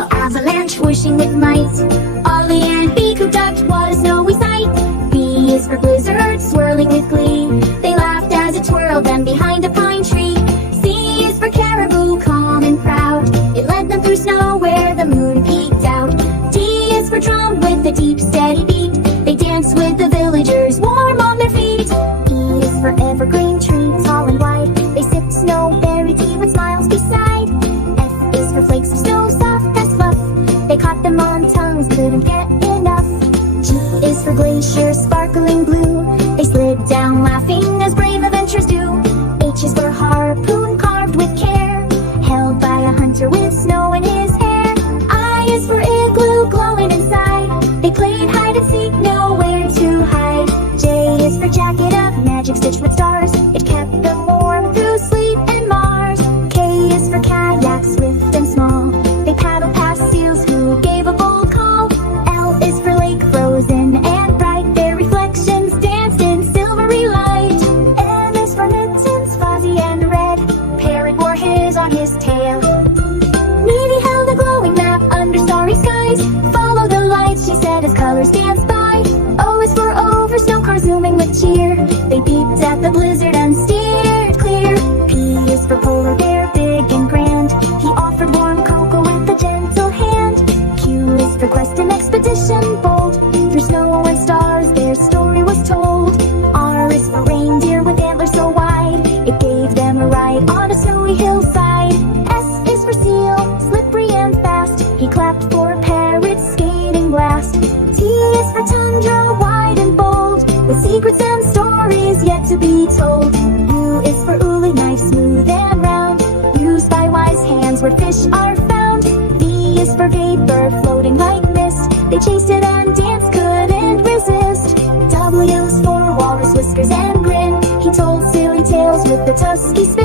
gentle avalanche whooshing with might. Ollie and Beakoo ducked, what a snowy sight. B is for blizzard, swirling with glee. They laughed as it twirled them behind a pine tree. C is for caribou, calm and proud. It led them through snow where the moon peeked out. D is for drum with a deep, steady beat. They danced with the villagers, warm on their feet. E is for evergreen tree, tall and wide. They sipped snowberry tea with smiles beside. F is for flakes of snow, soft as fluff. They caught them on tongues, couldn't get enough. G is for glacier, sparkling blue. They slid down laughing as brave adventurers do. H is for harpoon, carved with care, held by a hunter with snow in his hair. I is for igloo, glowing inside. They played hide and seek, nowhere to hide. J is for jacket of magic stitched with stars. It kept them warm through sleet and Mars. K is for kayak, swift and small. They paddled past seals who gave a bold call. L is for lake, frozen and bright. Their reflections danced in silvery light. M is for mittens, fuzzy and red. Parrot wore his on his tail. Neely held a glowing map under starry skies. Follow the lights, she said as colors danced by. O is for over, snow car zooming with cheer. They beeped at the blizzard and steered clear. P is for polar bear, big and grand. He offered warm cocoa with a gentle hand. Q is for quest and expedition bold. Through snow and stars their story was told. R is for reindeer with antlers so wide. It gave them a ride on a snowy hillside. S is for seal, slippery and fast. He clapped for parrots, skating blast. T is for tundra, wide and bold, with secrets and stories yet to be told. U is for uli, knife smooth and round, used by wise hands where fish are found. V is for vapor, floating like mist. They chased it and danced, couldn't resist. W is for walrus, whiskers and grin. He told silly tales with the tusky spin.